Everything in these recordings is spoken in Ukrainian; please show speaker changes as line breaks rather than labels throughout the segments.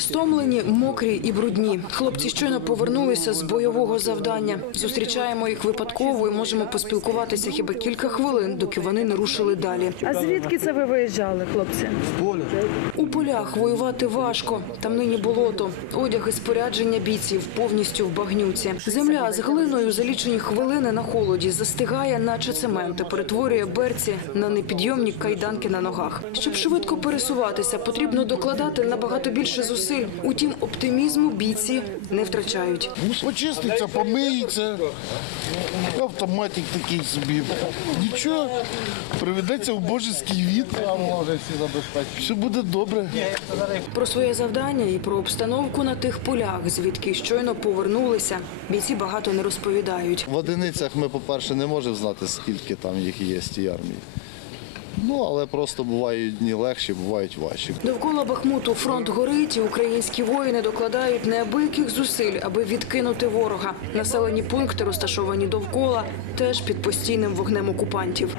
Стомлені, мокрі і брудні. Хлопці щойно повернулися з бойового завдання. Зустрічаємо їх випадково і можемо поспілкуватися хіба кілька хвилин, доки вони не рушили далі.
А звідки це ви виїжджали, хлопці?
У полях воювати важко. Там нині болото. Одяг і спорядження бійців повністю в багнюці. Земля з глиною за лічені хвилини на холоді застигає, наче цемент, і перетворює берці на непідйомні кайданки на ногах. Щоб швидко пересуватися, потрібно докладати набагато більше зусиль. Утім, оптимізму бійці не втрачають.
Почиститься, помиється, автоматик такий собі. Нічого, приведеться в божеський від. Все буде добре.
Про своє завдання і про обстановку на тих полях, звідки щойно повернулися, бійці багато не розповідають.
В одиницях ми, по-перше, не можемо знати, скільки там їх є з тієї армії. Ну, але просто бувають дні легші, бувають важчі.
Довкола Бахмуту фронт горить, і українські воїни докладають неабияких зусиль, аби відкинути ворога. Населені пункти, розташовані довкола, теж під постійним вогнем окупантів.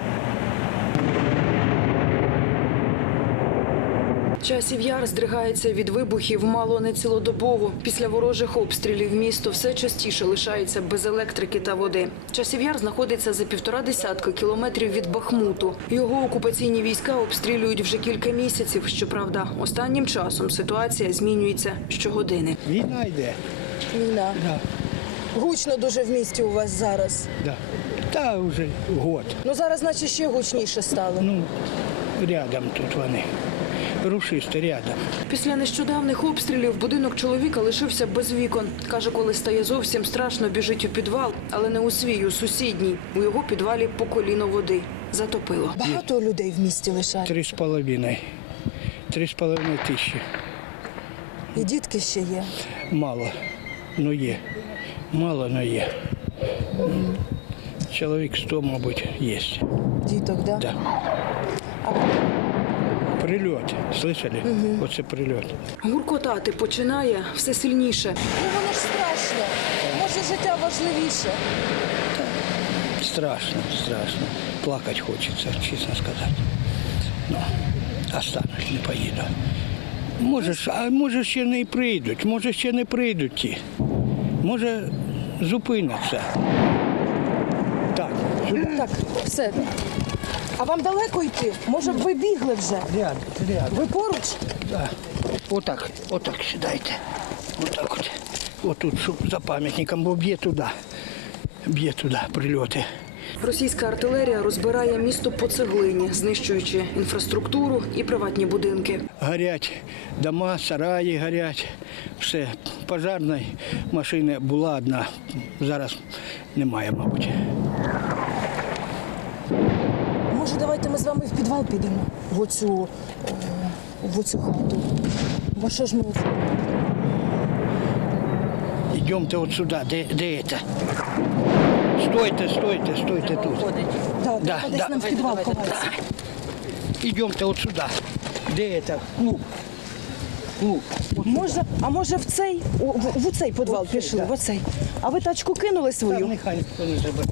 Часів Яр здригається від вибухів мало не цілодобово. Після ворожих обстрілів місто все частіше лишається без електрики та води. Часів Яр знаходиться за 1,5 кілометрів від Бахмуту. Його окупаційні війська обстрілюють вже кілька місяців. Щоправда, останнім часом ситуація змінюється щогодини.
Війна йде.
Війна.
Да.
Гучно дуже в місті у вас зараз.
Да. Та вже год.
Ну зараз наче ще гучніше стало.
Ну, рядом тут вони. Рушисти рядом.
Після нещодавних обстрілів будинок чоловіка лишився без вікон. Каже, коли стає зовсім страшно, біжить у підвал, але не у свій, у сусідній. У його підвалі по коліно води. Затопило.
Багато людей в місті лишають.
3,5. 3,5 тисячі.
І дітки ще є.
Мало, но є. Мало, но є. Чоловік 100, мабуть, є.
Діток, да?
Да. Прильот. Слышали? Оце прильот.
Гуркотати починає все сильніше.
Ну воно ж страшно. Може життя важливіше.
Страшно, страшно. Плакать хочеться, чесно сказати. Ну, останусь, не поїду. Може ще не прийдуть, може ще не прийдуть ті. Може зупиняться. Так, сюди.
Так, все. А вам далеко йти? Може б ви бігли вже?
Рядом.
Ви поруч?
Да. Отак сідайте. Отак от. Отут, щоб за пам'ятником, бо б'є туди прильоти.
Російська артилерія розбирає місто по цеглині, знищуючи інфраструктуру і приватні будинки.
Горять дома, сараї горять. Все. Пожарної машини була одна. Зараз немає, мабуть.
Може, давайте ми з вами в підвал підемо? В оцю хату. Бо що ж ми...
Йдемте от сюди, де це? Стойте тут.
Так, десь нам в підвал ховатися.
Йдемте от сюди. Де це? Клуб.
Може в цей підвал пішли, в оцей. А ви тачку кинули
Там
свою?
нехай ніхто не забере.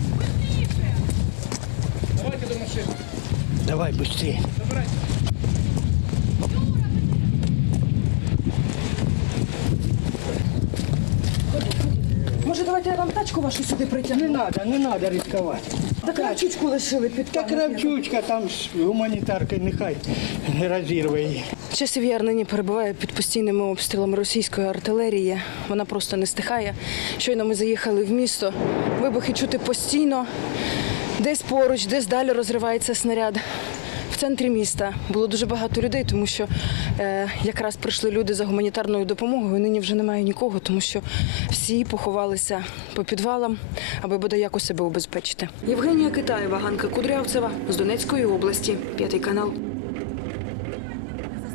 Давай швидше.
Може, давайте я вам тачку вашу сюди притягну?
Не треба ризикувати.
Так кравчучку лишили під
Та кравчучка там з гуманітаркою, нехай не розірве її.
Часів Яр нині перебуває під постійними обстрілами російської артилерії. Вона просто не стихає. Щойно ми заїхали в місто. Вибухи чути постійно. Десь поруч, десь далі розривається снаряд. В центрі міста було дуже багато людей, тому що якраз прийшли люди за гуманітарною допомогою. Нині вже немає нікого, тому що всі поховалися по підвалам, аби бодай якось себе убезпечити. Євгенія Китаєва, Ганка Кудрявцева з Донецької області, 5 канал.